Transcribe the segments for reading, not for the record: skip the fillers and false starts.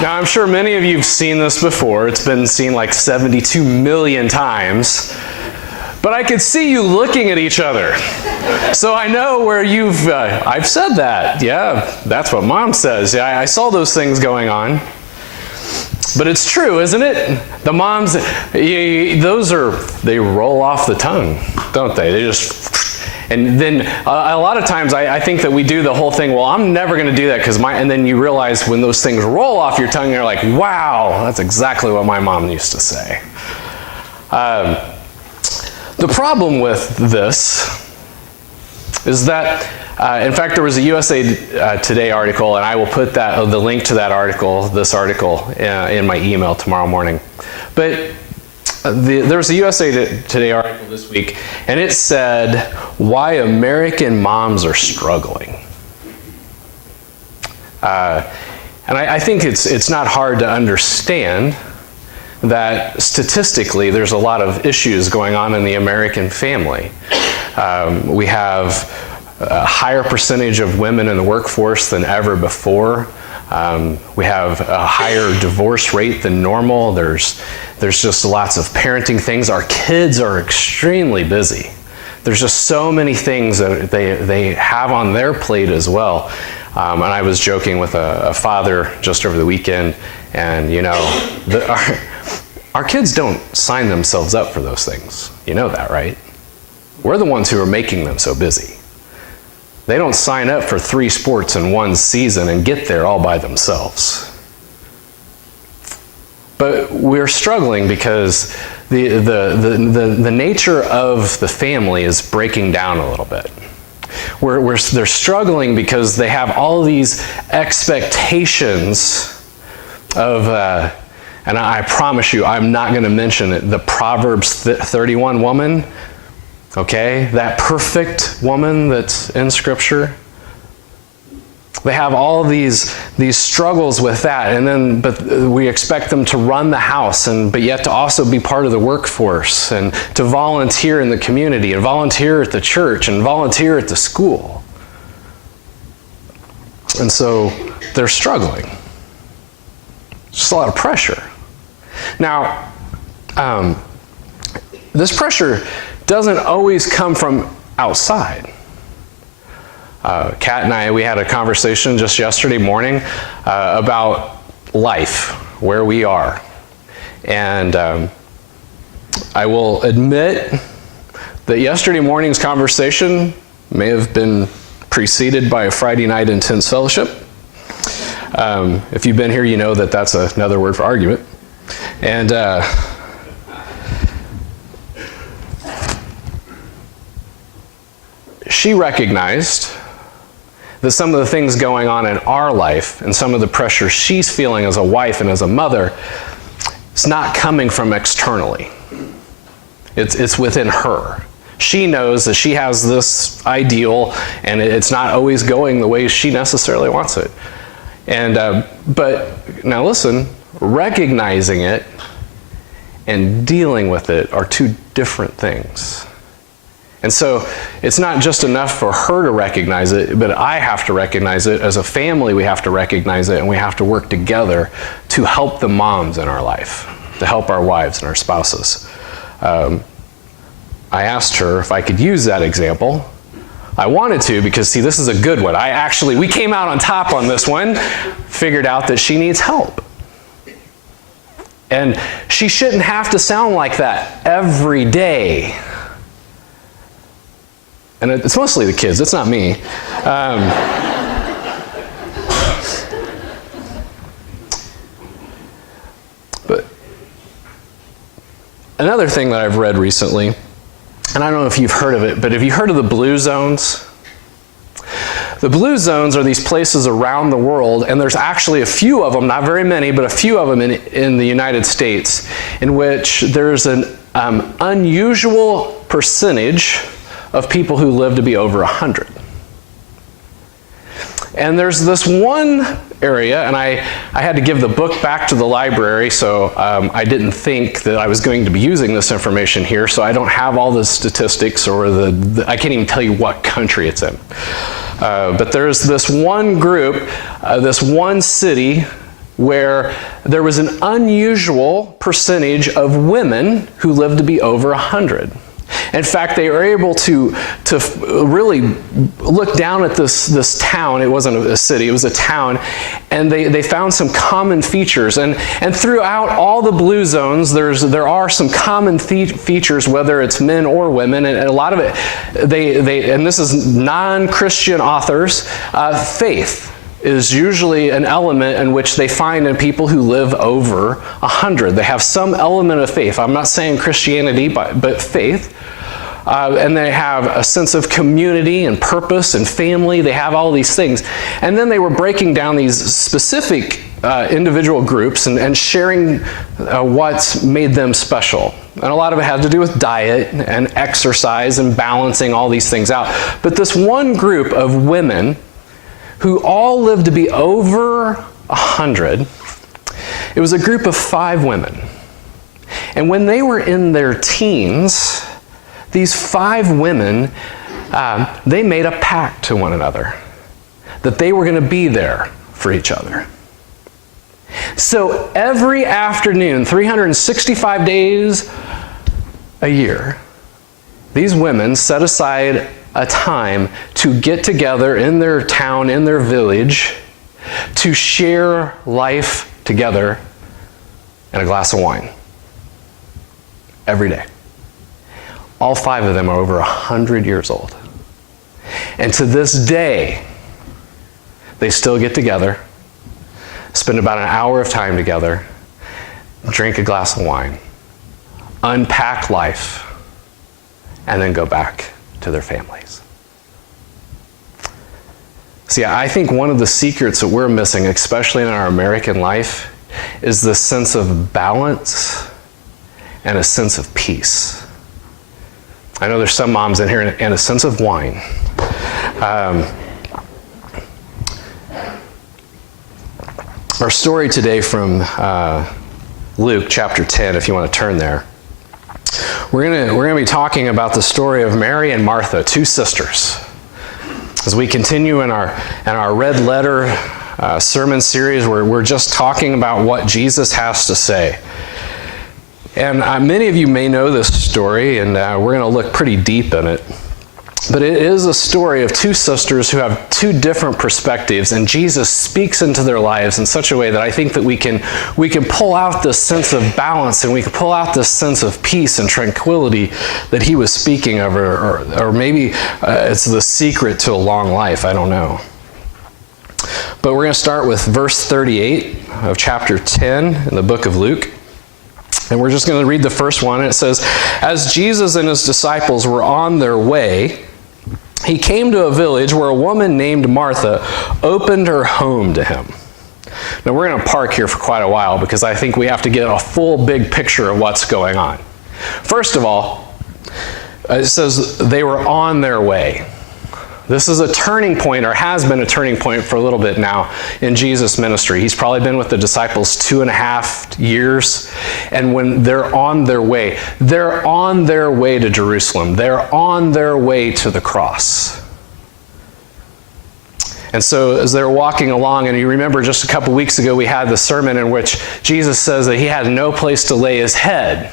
Now, I'm sure many of you have seen this before. It's been seen like 72 million times. But I could see you looking at each other. So I know where I've said that. Yeah, that's what Mom says. Yeah, I saw those things going on. But it's true, isn't it? The moms, they roll off the tongue, don't they? They just, and then a lot of times I think that we do the whole thing, well, I'm never going to do that because and then you realize when those things roll off your tongue, you're like, wow, that's exactly what my mom used to say. The problem with this is that, in fact, there was a USA Today article, and I will put the link to that article, this article, in my email tomorrow morning. But there was a USA Today article this week, and it said, why American moms are struggling. And I think it's not hard to understand that statistically there's a lot of issues going on in the American family. We have a higher percentage of women in the workforce than ever before. We have a higher divorce rate than normal. There's just lots of parenting things. Our kids are extremely busy. There's just so many things that they have on their plate as well. And I was joking with a father just over the weekend, and you know, our kids don't sign themselves up for those things. You know that, right? We're the ones who are making them so busy. They don't sign up for 3 sports in one season and get there all by themselves. But we're struggling because the nature of the family is breaking down a little bit. They're struggling because they have all these expectations of, and I promise you, I'm not going to mention it, the Proverbs 31 woman, okay? That perfect woman that's in Scripture. They have all these struggles with that, but we expect them to run the house, but yet to also be part of the workforce, and to volunteer in the community, and volunteer at the church, and volunteer at the school. And so they're struggling. Just a lot of pressure. Now, this pressure doesn't always come from outside. Kat and I, we had a conversation just yesterday morning about life, where we are. And I will admit that yesterday morning's conversation may have been preceded by a Friday night intense fellowship. If you've been here, you know that that's another word for argument. And she recognized that some of the things going on in our life and some of the pressure she's feeling as a wife and as a mother, it's not coming from externally. It's within her. She knows that she has this ideal and it's not always going the way she necessarily wants it. And but now listen, recognizing it and dealing with it are two different things. And so it's not just enough for her to recognize it, but I have to recognize it. As a family, we have to recognize it, and we have to work together to help the moms in our life, to help our wives and our spouses. I asked her if I could use that example. I wanted to because, see, this is a good one. We came out on top on this one, figured out that she needs help. And she shouldn't have to sound like that every day. And it's mostly the kids, it's not me. But another thing that I've read recently, and I don't know if you've heard of it, but have you heard of the blue zones? The blue zones are these places around the world, and there's actually a few of them, not very many, but a few of them in the United States, in which there's an unusual percentage of people who live to be over 100. And there's this one area, and I had to give the book back to the library, so I didn't think that I was going to be using this information here, so I don't have all the statistics, or I can't even tell you what country it's in. But there's this one group, this one city where there was an unusual percentage of women who lived to be over 100. In fact, they were able to really look down at this town. It wasn't a city, it was a town, and they found some common features. And throughout all the blue zones, there are some common features, whether it's men or women, and a lot of it, and this is non-Christian authors, faith is usually an element in which they find in people who live over 100. They have some element of faith. I'm not saying Christianity, but faith. And they have a sense of community and purpose and family. They have all these things. And then they were breaking down these specific individual groups and sharing what made them special. And a lot of it had to do with diet and exercise and balancing all these things out. But this one group of women who all lived to be over 100, it was a group of 5 women. And when they were in their teens, these 5 women, they made a pact to one another that they were going to be there for each other. So every afternoon, 365 days a year, these women set aside a time to get together in their town, in their village, to share life together and a glass of wine. Every day. All 5 of them are over 100 years old. And to this day, they still get together, spend about an hour of time together, drink a glass of wine, unpack life, and then go back to their families. See, I think one of the secrets that we're missing, especially in our American life, is the sense of balance and a sense of peace. I know there's some moms in here and a sense of wine. Our story today from Luke chapter 10, if you want to turn there. We're gonna be talking about the story of Mary and Martha, 2 sisters. As we continue in our Red Letter sermon series, where we're just talking about what Jesus has to say. And many of you may know this story, and we're going to look pretty deep in it. But it is a story of 2 sisters who have 2 different perspectives, and Jesus speaks into their lives in such a way that I think that we can pull out this sense of balance, and we can pull out this sense of peace and tranquility that he was speaking of, or maybe it's the secret to a long life. I don't know. But we're going to start with verse 38 of chapter 10 in the book of Luke. And we're just going to read the first one. And it says, "As Jesus and his disciples were on their way, he came to a village where a woman named Martha opened her home to him." Now we're going to park here for quite a while because I think we have to get a full big picture of what's going on. First of all, it says they were on their way. This is a turning point, or has been a turning point for a little bit now in Jesus' ministry. He's probably been with the disciples 2.5 years. And when they're on their way to Jerusalem. They're on their way to the cross. And so as they're walking along, and you remember just a couple weeks ago we had the sermon in which Jesus says that he had no place to lay his head.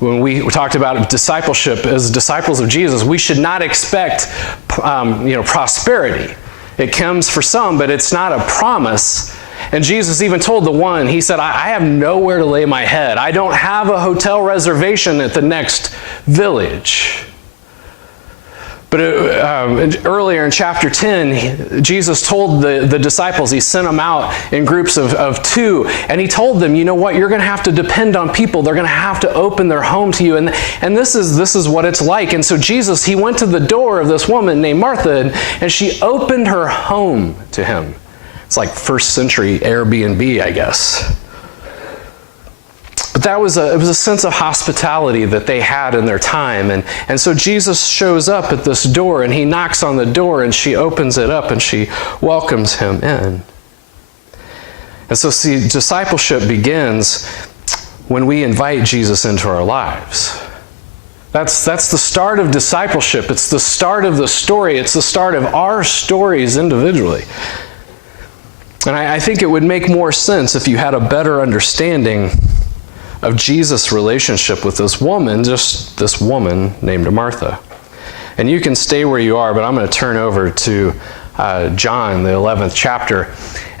When we talked about discipleship as disciples of Jesus, we should not expect prosperity. It comes for some, but it's not a promise. And Jesus even told the one, he said, I have nowhere to lay my head. I don't have a hotel reservation at the next village. But earlier in chapter 10, Jesus told the disciples, he sent them out in groups of 2, and he told them, you know what, you're going to have to depend on people. They're going to have to open their home to you, and this is what it's like. And so Jesus, he went to the door of this woman named Martha, and she opened her home to him. It's like first century Airbnb, I guess. But it was a sense of hospitality that they had in their time. And so Jesus shows up at this door, and he knocks on the door, and she opens it up, and she welcomes him in. And so see, discipleship begins when we invite Jesus into our lives. That's the start of discipleship. It's the start of the story. It's the start of our stories individually. And I think it would make more sense if you had a better understanding of Jesus' relationship with this woman, just this woman named Martha. And you can stay where you are, but I'm going to turn over to John, the 11th chapter.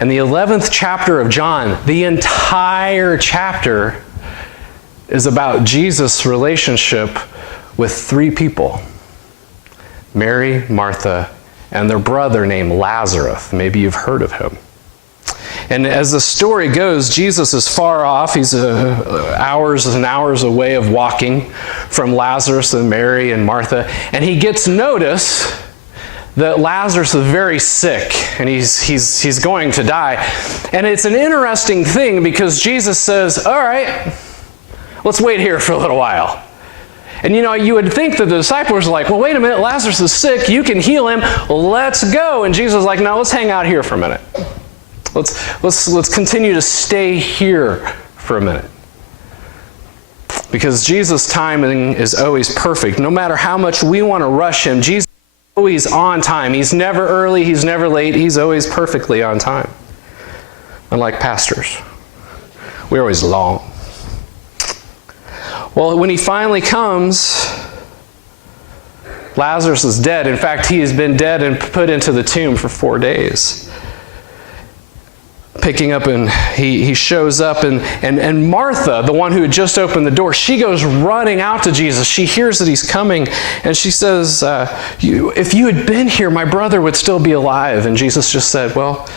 And the 11th chapter of John, the entire chapter is about Jesus' relationship with three people: Mary, Martha, and their brother named Lazarus. Maybe you've heard of him. And as the story goes, Jesus is far off. He's hours and hours away of walking from Lazarus and Mary and Martha. And he gets notice that Lazarus is very sick and he's going to die. And it's an interesting thing because Jesus says, all right, let's wait here for a little while. And you would think that the disciples are like, well, wait a minute, Lazarus is sick, you can heal him, let's go. And Jesus is like, no, let's hang out here for a minute. Let's continue to stay here for a minute. Because Jesus' timing is always perfect. No matter how much we want to rush him, Jesus is always on time. He's never early, he's never late, he's always perfectly on time. Unlike pastors, we're always long. Well, when he finally comes, Lazarus is dead. In fact, he has been dead and put into the tomb for 4 days. Picking up, and he shows up, and Martha, the one who had just opened the door, she goes running out to Jesus. She hears that he's coming, and she says, if you had been here, my brother would still be alive. And Jesus just said, well,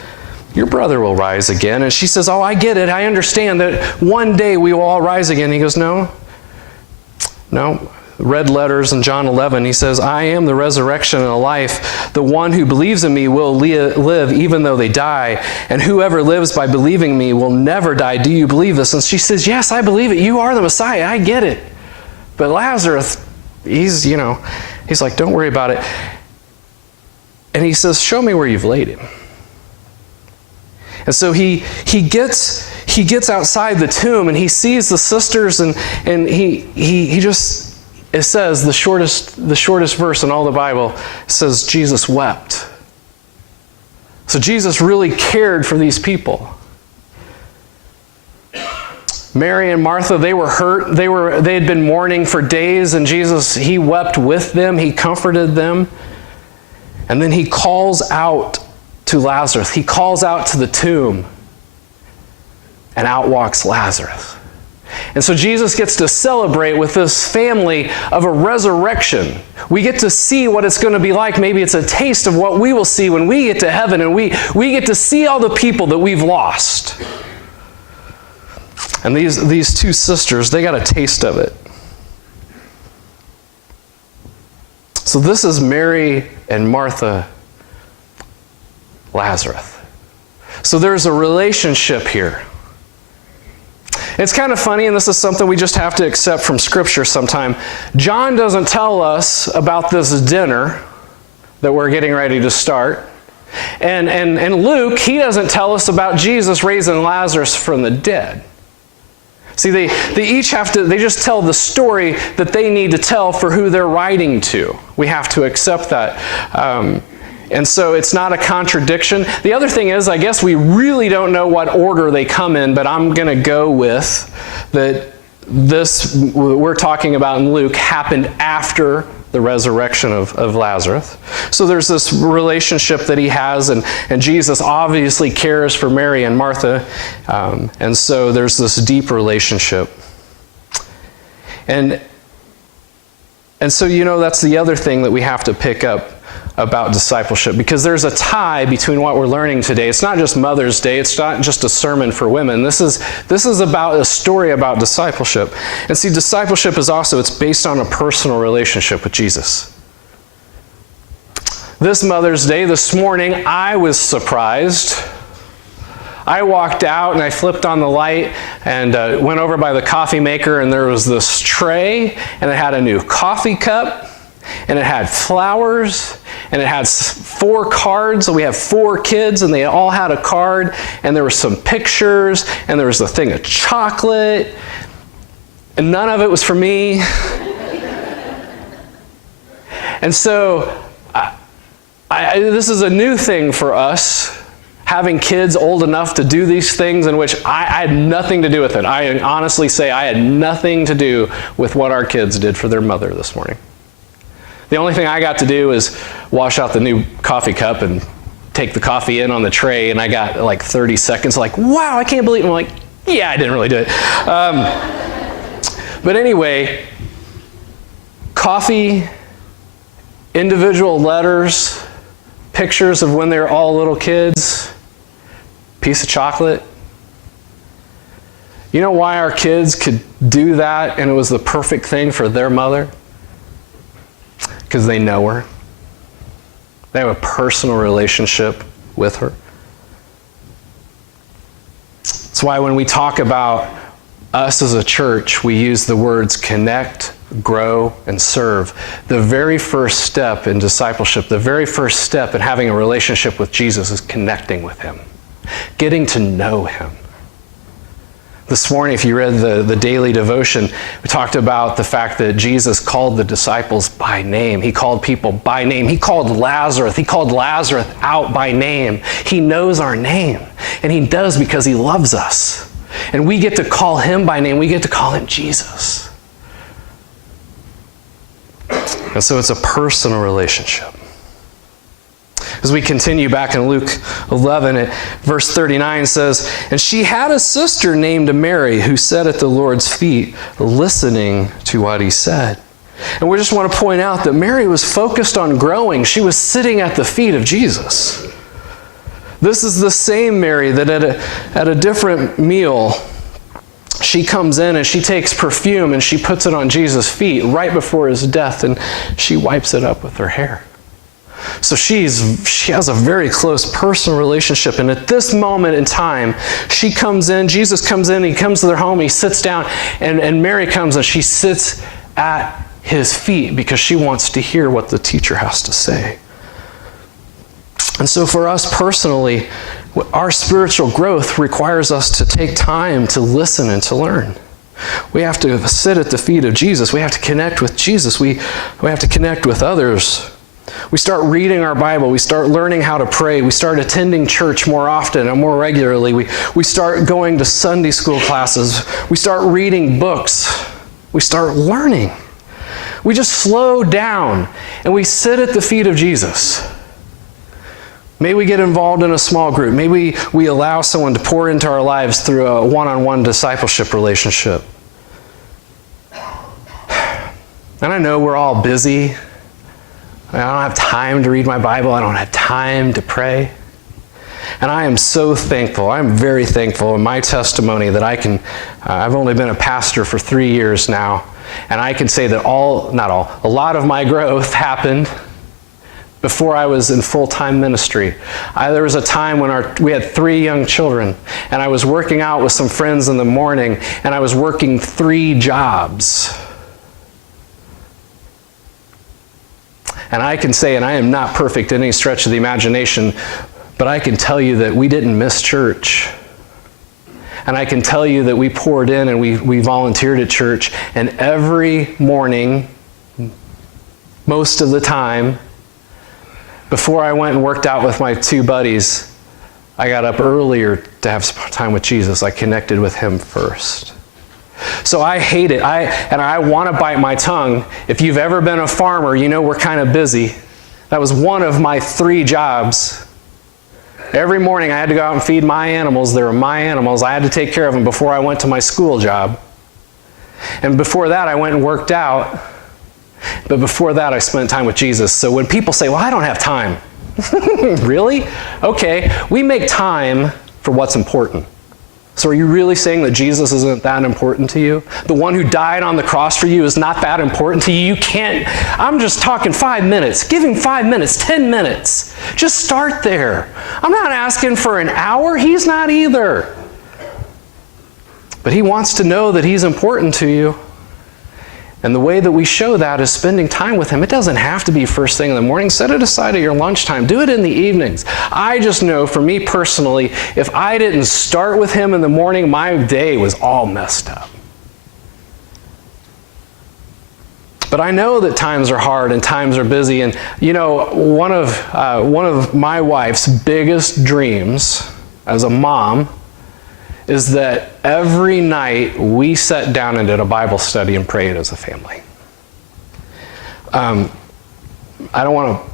your brother will rise again. And she says, oh, I get it. I understand that one day we will all rise again. And he goes, no. Red letters in John 11, he says, I am the resurrection and the life. The one who believes in me will live even though they die. And whoever lives by believing me will never die. Do you believe this? And she says, yes, I believe it. You are the Messiah. I get it. But Lazarus, he's like, don't worry about it. And he says, show me where you've laid him. And so he gets outside the tomb and he sees the sisters, and he just, it says, the shortest verse in all the Bible says Jesus wept. So Jesus really cared for these people. Mary and Martha, they were hurt. They had been mourning for days, and Jesus, he wept with them. He comforted them. And then he calls out to Lazarus. He calls out to the tomb, and out walks Lazarus. And so Jesus gets to celebrate with this family of a resurrection. We get to see what it's going to be like. Maybe it's a taste of what we will see when we get to heaven, and we get to see all the people that we've lost. And these two sisters, they got a taste of it. So this is Mary and Martha, Lazarus. So there's a relationship here. It's kind of funny, and this is something we just have to accept from Scripture sometime. John doesn't tell us about this dinner that we're getting ready to start. And Luke, he doesn't tell us about Jesus raising Lazarus from the dead. See, they each have to, they just tell the story that they need to tell for who they're writing to. We have to accept that. And so it's not a contradiction. The other thing is, I guess we really don't know what order they come in, but I'm going to go with that this we're talking about in Luke happened after the resurrection of Lazarus. So there's this relationship that he has, and Jesus obviously cares for Mary and Martha. And so there's this deep relationship. And so, that's the other thing that we have to pick up about discipleship, because there's a tie between what we're learning today. It's not just Mother's Day. It's not just a sermon for women. This is about a story about discipleship. And see, discipleship is also, it's based on a personal relationship with Jesus. This Mother's Day, this morning, I was surprised. I walked out and I flipped on the light and went over by the coffee maker, and there was this tray, and it had a new coffee cup, and it had flowers, and it had 4 cards. So we have 4 kids, and they all had a card, and there were some pictures, and there was a thing of chocolate, and none of it was for me. And so this is a new thing for us. having kids old enough to do these things in which I had nothing to do with it. I honestly say I had nothing to do with what our kids did for their mother this morning. The only thing I got to do is wash out the new coffee cup and take the coffee in on the tray, and I got like 30 seconds like, wow, I can't believe it. I'm like, yeah, I didn't really do it. But anyway, coffee, individual letters, pictures of when they were all little kids, piece of chocolate. You know why our kids could do that and it was the perfect thing for their mother? Because they know her. They have a personal relationship with her. That's why when we talk about us as a church, we use the words connect, grow, and serve. The very first step in discipleship, the very first step in having a relationship with Jesus is connecting with him, getting to know him. This morning, if you read the daily devotion, we talked about the fact that Jesus called the disciples by name. He called people by name. He called Lazarus out by name. He knows our name, and he does because he loves us. And we get to call him by name. We get to call him Jesus. And so it's a personal relationship. As we continue back in Luke 11, verse 39 says, "And she had a sister named Mary who sat at the Lord's feet, listening to what he said." And we just want to point out that Mary was focused on growing. She was sitting at the feet of Jesus. This is the same Mary that at a different meal, she comes in and she takes perfume and she puts it on Jesus' feet right before his death, and she wipes it up with her hair. So she has a very close personal relationship. And at this moment in time, she comes in, Jesus comes in, he comes to their home, he sits down, and Mary comes and she sits at his feet because she wants to hear what the teacher has to say. And so for us personally, our spiritual growth requires us to take time to listen and to learn. We have to sit at the feet of Jesus. We have to connect with Jesus. We have to connect with others. We start reading our Bible. We start learning how to pray. We start attending church more often and more regularly. We start going to Sunday school classes. We start reading books. We start learning. We just slow down and we sit at the feet of Jesus. Maybe we get involved in a small group. Maybe we allow someone to pour into our lives through a one-on-one discipleship relationship. And I know we're all busy. I don't have time to read my Bible. I don't have time to pray. And I am so thankful. I'm very thankful in my testimony that I've only been a pastor for 3 years now. And I can say that a lot of my growth happened before I was in full-time ministry. There was a time when we had 3 young children, and I was working out with some friends in the morning, and I was working 3 jobs. And I can say, and I am not perfect in any stretch of the imagination, but I can tell you that we didn't miss church. And I can tell you that we poured in and we volunteered at church. And every morning, most of the time, before I went and worked out with my 2 buddies, I got up earlier to have time with Jesus. I connected with him first. So I hate it. I want to bite my tongue. If you've ever been a farmer, you know we're kind of busy. That was one of my 3 jobs. Every morning I had to go out and feed my animals. They were my animals. I had to take care of them before I went to my school job. And before that I went and worked out. But before that I spent time with Jesus. So when people say, well, I don't have time. Really? Okay. We make time for what's important. So are you really saying that Jesus isn't that important to you? The one who died on the cross for you is not that important to you? You can't, I'm just talking 5 minutes. Give him 5 minutes, 10 minutes. Just start there. I'm not asking for an hour. He's not either. But he wants to know that he's important to you. And the way that we show that is spending time with him. It doesn't have to be first thing in the morning. Set it aside at your lunchtime. Do it in the evenings. I just know, for me personally, if I didn't start with him in the morning, my day was all messed up. But I know that times are hard and times are busy. And you know, one of my wife's biggest dreams as a mom is that every night we sat down and did a Bible study and prayed as a family. I don't want to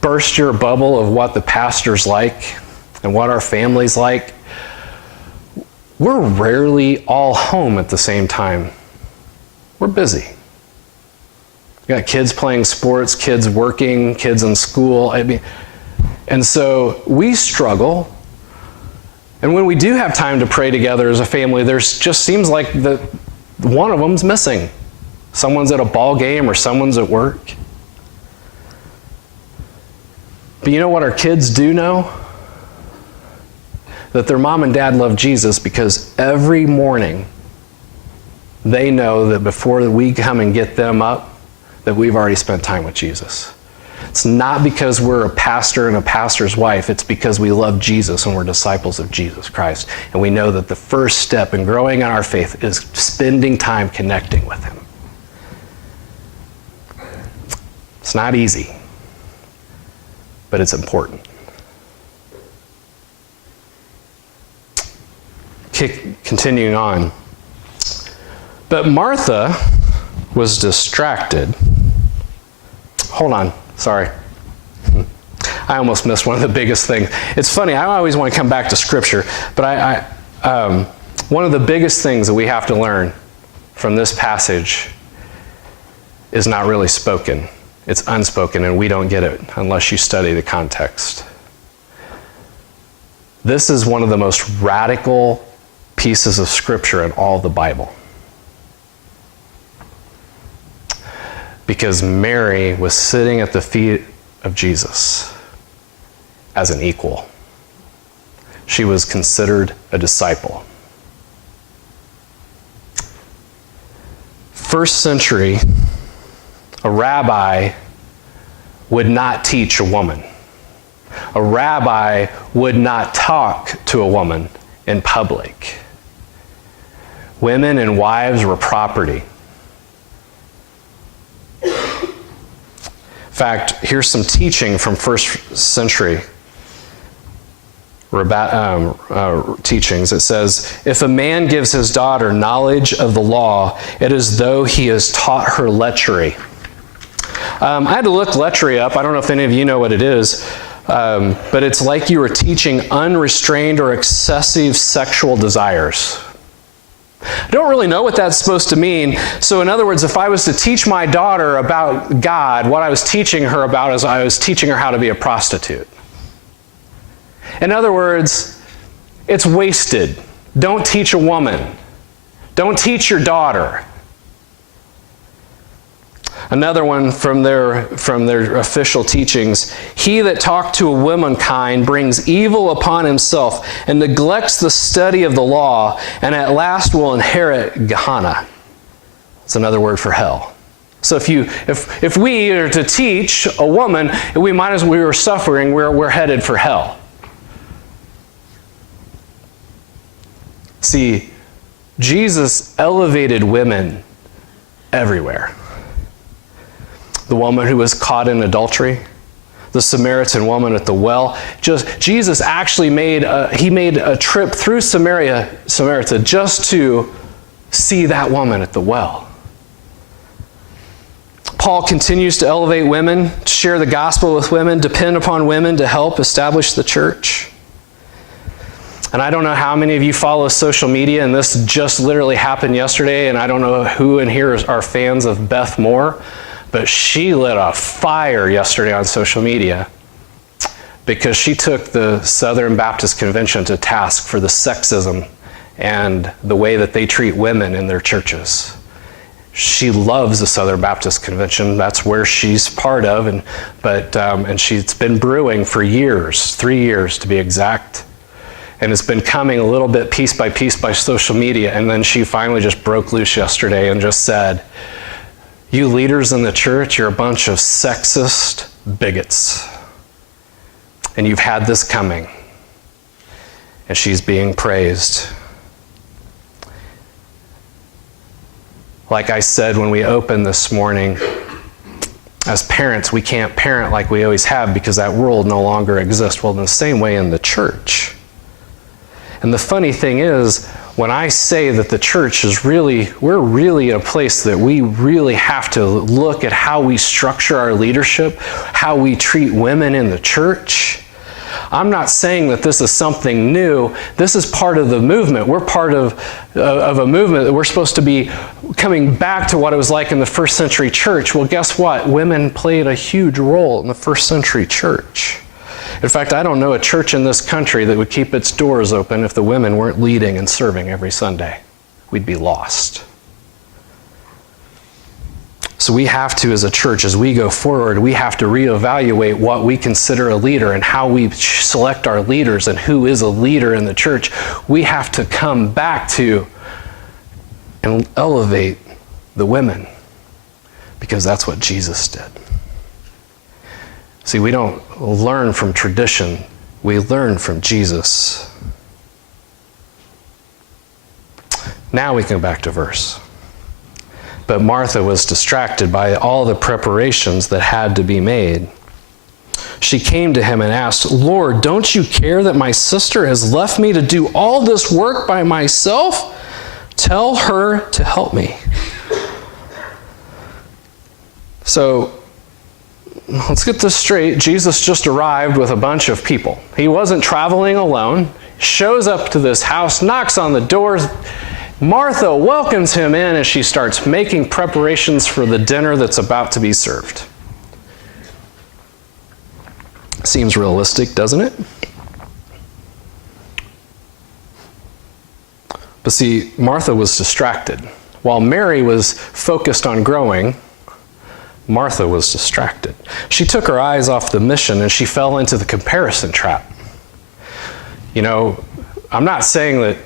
burst your bubble of what the pastor's like and what our family's like. We're rarely all home at the same time. We're busy. We got kids playing sports, kids working, kids in school. And so we struggle. And when we do have time to pray together as a family, there's just seems like one of them's missing. Someone's at a ball game or someone's at work. But you know what our kids do know? That their mom and dad love Jesus because every morning they know that before we come and get them up, that we've already spent time with Jesus. It's not because we're a pastor and a pastor's wife. It's because we love Jesus and we're disciples of Jesus Christ. And we know that the first step in growing in our faith is spending time connecting with Him. It's not easy, but it's important. Continuing on. But Martha was distracted. Hold on, sorry. I almost missed one of the biggest things. It's funny, I always want to come back to Scripture, but one of the biggest things that we have to learn from this passage is not really spoken. It's unspoken, and we don't get it unless you study the context. This is one of the most radical pieces of Scripture in all the Bible. Because Mary was sitting at the feet of Jesus as an equal. She was considered a disciple. First century, a rabbi would not teach a woman. A rabbi would not talk to a woman in public. Women and wives were property. In fact, here's some teaching from first century teachings. It says, if a man gives his daughter knowledge of the law, it is though he has taught her lechery. I had to look lechery up. I don't know if any of you know what it is, but it's like you were teaching unrestrained or excessive sexual desires. I don't really know what that's supposed to mean. So in other words, if I was to teach my daughter about God, what I was teaching her about is I was teaching her how to be a prostitute. In other words, it's wasted. Don't teach a woman. Don't teach your daughter. Another one from their official teachings, he that talked to a womankind brings evil upon himself and neglects the study of the law, and at last will inherit Gehenna. It's another word for hell. So if we are to teach a woman, we might as we were suffering, we're headed for hell. See, Jesus elevated women everywhere. The woman who was caught in adultery, the Samaritan woman at the well. Jesus actually made a trip through Samaria just to see that woman at the well. Paul continues to elevate women, to share the gospel with women, depend upon women to help establish the church. And I don't know how many of you follow social media, and this just literally happened yesterday, and I don't know who in here are fans of Beth Moore, but she lit a fire yesterday on social media because she took the Southern Baptist Convention to task for the sexism and the way that they treat women in their churches. She loves the Southern Baptist Convention. That's where she's part of, and she's been brewing for years, 3 years to be exact. And it's been coming a little bit piece by social media, and then she finally just broke loose yesterday and just said, you leaders in the church, you're a bunch of sexist bigots. And you've had this coming. And she's being praised. Like I said when we opened this morning, as parents, we can't parent like we always have because that world no longer exists. Well, in the same way in the church. And the funny thing is, when I say that the church is we're really at a place that we really have to look at how we structure our leadership, how we treat women in the church. I'm not saying that this is something new. This is part of the movement. We're part of a movement that we're supposed to be coming back to what it was like in the first century church. Well, guess what? Women played a huge role in the first century church. In fact, I don't know a church in this country that would keep its doors open if the women weren't leading and serving every Sunday. We'd be lost. So we have to, as a church, as we go forward, we have to reevaluate what we consider a leader and how we select our leaders and who is a leader in the church. We have to come back to and elevate the women because that's what Jesus did. See, we don't learn from tradition. We learn from Jesus. Now we can go back to verse. But Martha was distracted by all the preparations that had to be made. She came to him and asked, "Lord, don't you care that my sister has left me to do all this work by myself? Tell her to help me." So, let's get this straight. Jesus just arrived with a bunch of people. He wasn't traveling alone. Shows up to this house, knocks on the doors. Martha welcomes him in as she starts making preparations for the dinner that's about to be served. Seems realistic, doesn't it? But see, Martha was distracted. While Mary was focused on growing, Martha was distracted. She took her eyes off the mission and she fell into the comparison trap. You know, I'm not saying that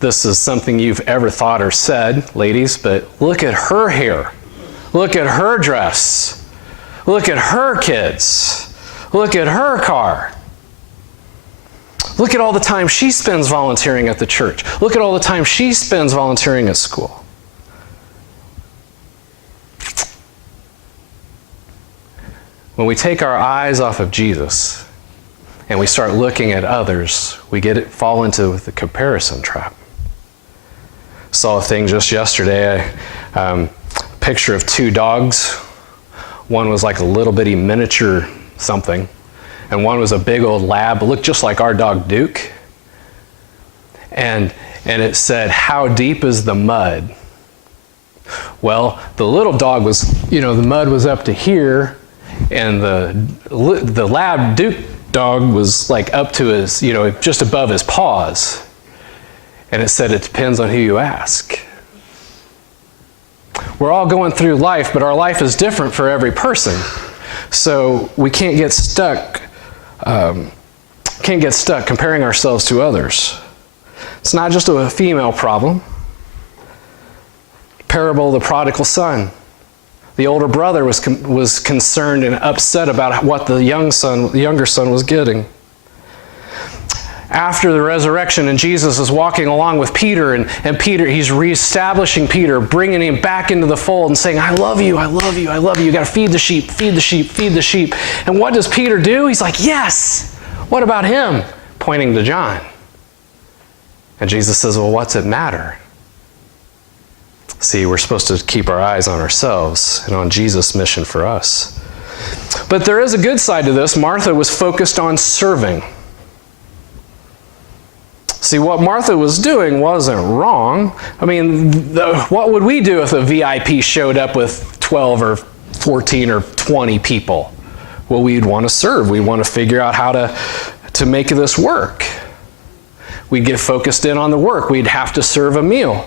this is something you've ever thought or said, ladies, but look at her hair. Look at her dress. Look at her kids. Look at her car. Look at all the time she spends volunteering at the church. Look at all the time she spends volunteering at school. When we take our eyes off of Jesus and we start looking at others, we fall into the comparison trap. Saw a thing just yesterday, a picture of two dogs. One was like a little bitty miniature something, and one was a big old lab. It looked just like our dog Duke. And it said, "How deep is the mud?" Well, the little dog was, the mud was up to here, and the lab Duke dog was like up to his, just above his paws. And it said it depends on who you ask. We're all going through life, but our life is different for every person. So we can't get stuck comparing ourselves to others. It's not just a female problem. Parable of the prodigal son. The older brother was concerned and upset about what the younger son was getting. After the resurrection and Jesus is walking along with Peter, and Peter, he's reestablishing Peter, bringing him back into the fold and saying, "I love you, I love you, I love you. You got to feed the sheep, feed the sheep, feed the sheep." And what does Peter do? He's like, "Yes, what about him?" Pointing to John. And Jesus says, "Well, what's it matter?" See, we're supposed to keep our eyes on ourselves and on Jesus' mission for us. But there is a good side to this. Martha was focused on serving. See, what Martha was doing wasn't wrong. I mean, what would we do if a VIP showed up with 12 or 14 or 20 people? Well, we'd want to serve. We'd want to figure out how to make this work. We'd get focused in on the work. We'd have to serve a meal.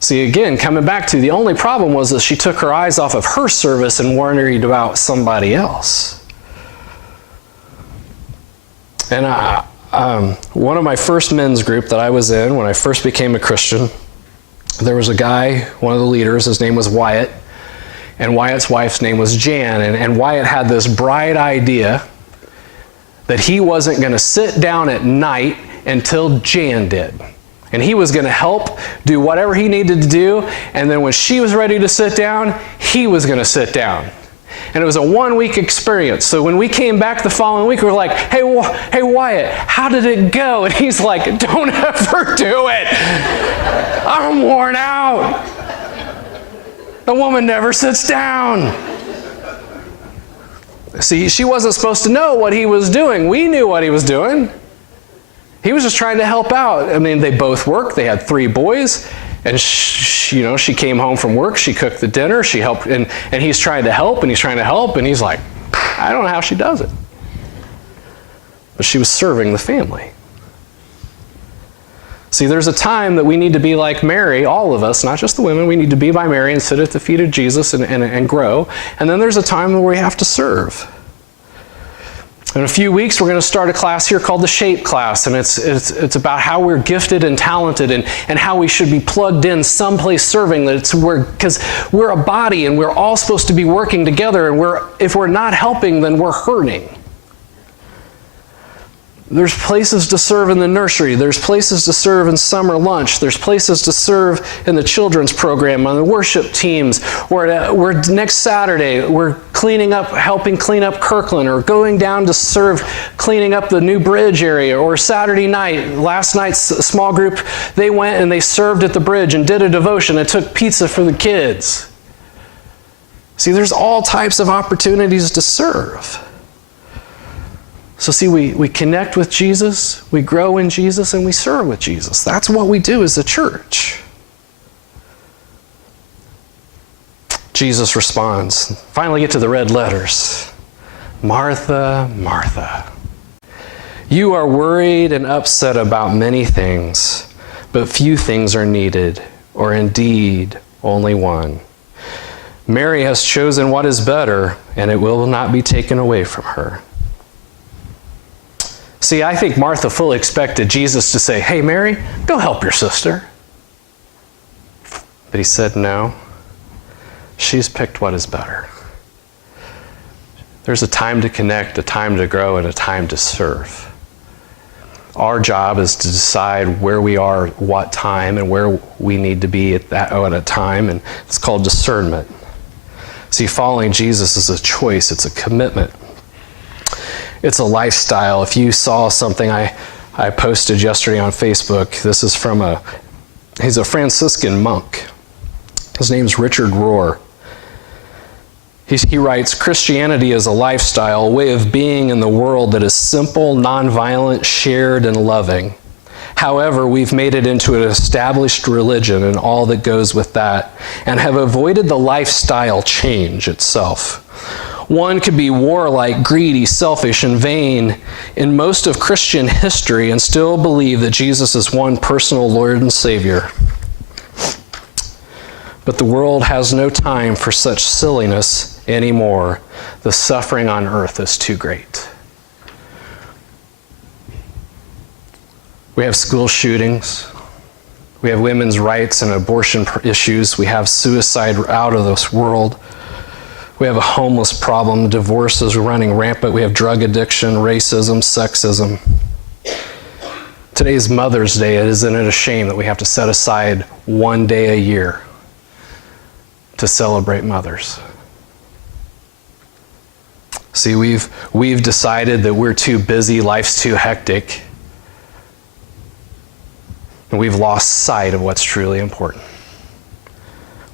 See, again, coming back to the only problem was that she took her eyes off of her service and worried about somebody else. And one of my first men's group that I was in when I first became a Christian, there was a guy, one of the leaders, his name was Wyatt, and Wyatt's wife's name was Jan, and Wyatt had this bright idea that he wasn't going to sit down at night until Jan did. And he was going to help do whatever he needed to do. And then when she was ready to sit down, he was going to sit down. And it was a 1-week experience. So when we came back the following week, we were like, hey Wyatt, how did it go? And he's like, don't ever do it. I'm worn out. The woman never sits down. See, she wasn't supposed to know what he was doing. We knew what he was doing. He was just trying to help out. I mean, they both worked. They had 3 boys. And she came home from work. She cooked the dinner. She helped. And he's trying to help, and he's trying to help. And he's like, I don't know how she does it. But she was serving the family. See, there's a time that we need to be like Mary, all of us, not just the women. We need to be by Mary and sit at the feet of Jesus and grow. And then there's a time where we have to serve. In a few weeks, we're going to start a class here called the Shape class, and it's about how we're gifted and talented and how we should be plugged in someplace serving. Because we're a body and we're all supposed to be working together, and if we're not helping, then we're hurting. There's places to serve in the nursery. There's places to serve in summer lunch. There's places to serve in the children's program, on the worship teams. We're next Saturday, we're helping clean up Kirklin, or going down to serve cleaning up the new bridge area. Or Saturday night, last night's small group, they went and they served at the bridge and did a devotion and took pizza for the kids. See, there's all types of opportunities to serve. So see, we connect with Jesus, we grow in Jesus, and we serve with Jesus. That's what we do as a church. Jesus responds. Finally get to the red letters. Martha, Martha, you are worried and upset about many things, but few things are needed, or indeed only one. Mary has chosen what is better, and it will not be taken away from her. See, I think Martha fully expected Jesus to say, hey, Mary, go help your sister. But he said, no, she's picked what is better. There's a time to connect, a time to grow, and a time to serve. Our job is to decide where we are, what time, and where we need to be at a time, and it's called discernment. See, following Jesus is a choice, it's a commitment. It's a lifestyle. If you saw something I posted yesterday on Facebook, this is from he's a Franciscan monk. His name's Richard Rohr. He writes, Christianity is a lifestyle, a way of being in the world that is simple, nonviolent, shared, and loving. However, we've made it into an established religion and all that goes with that, and have avoided the lifestyle change itself. One could be warlike, greedy, selfish, and vain in most of Christian history and still believe that Jesus is one personal Lord and Savior. But the world has no time for such silliness anymore. The suffering on earth is too great. We have school shootings. We have women's rights and abortion issues. We have suicide out of this world. We have a homeless problem, divorce is running rampant. We have drug addiction, racism, sexism. Today's Mother's Day. Isn't it a shame that we have to set aside one day a year to celebrate mothers? See, we've decided that we're too busy, life's too hectic, and we've lost sight of what's truly important.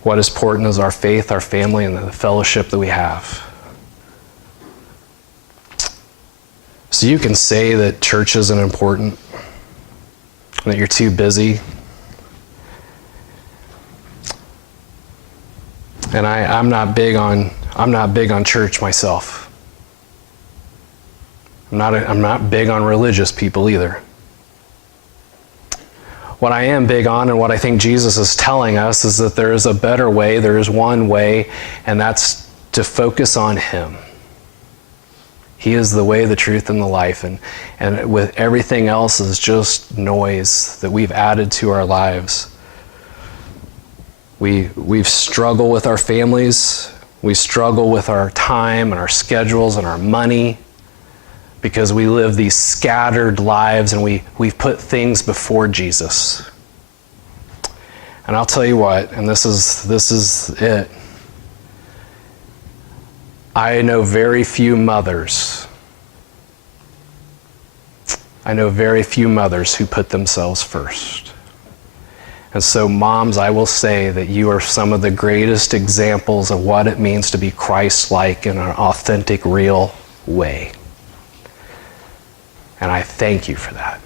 What is important is our faith, our family, and the fellowship that we have. So you can say that church isn't important, that you're too busy. And I'm not big on church myself. I'm not big on religious people either. What I am big on, and what I think Jesus is telling us, is that there is a better way, there is one way, and that's to focus on Him. He is the way, the truth, and the life, and with everything else is just noise that we've added to our lives. We've struggled with our families, we struggle with our time and our schedules and our money, because we live these scattered lives and we've put things before Jesus. And I'll tell you what, and this is it. I know very few mothers who put themselves first. And so, moms, I will say that you are some of the greatest examples of what it means to be Christ-like in an authentic, real way. And I thank you for that.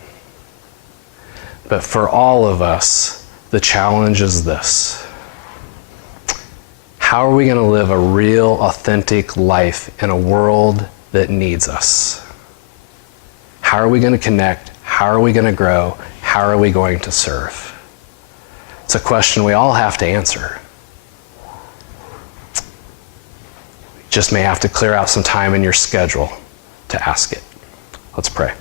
But for all of us, the challenge is this. How are we going to live a real, authentic life in a world that needs us? How are we going to connect? How are we going to grow? How are we going to serve? It's a question we all have to answer. You just may have to clear out some time in your schedule to ask it. Let's pray.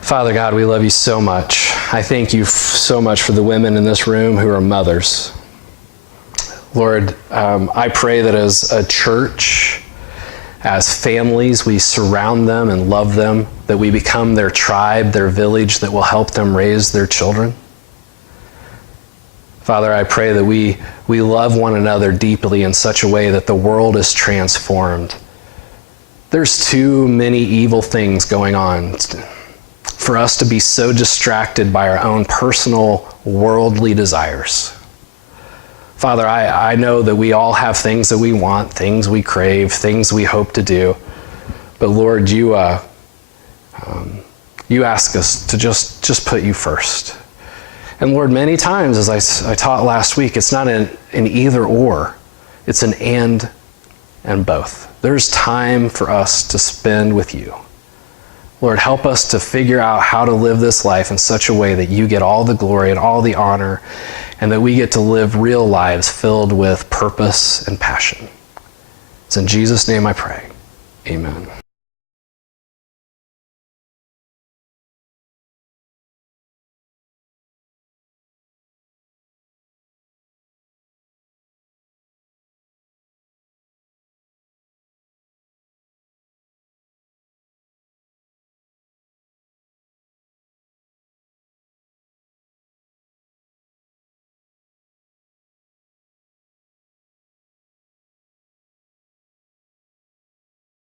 Father God, we love you so much. I thank you so much for the women in this room who are mothers. Lord, I pray that as a church, as families, we surround them and love them, that we become their tribe, their village that will help them raise their children. Father, I pray that we love one another deeply in such a way that the world is transformed. There's too many evil things going on for us to be so distracted by our own personal worldly desires. Father, I know that we all have things that we want, things we crave, things we hope to do. But Lord, you ask us to just put you first. And Lord, many times, as I taught last week, it's not an either or, it's an and both. There's time for us to spend with you. Lord, help us to figure out how to live this life in such a way that you get all the glory and all the honor, and that we get to live real lives filled with purpose and passion. It's in Jesus' name I pray. Amen.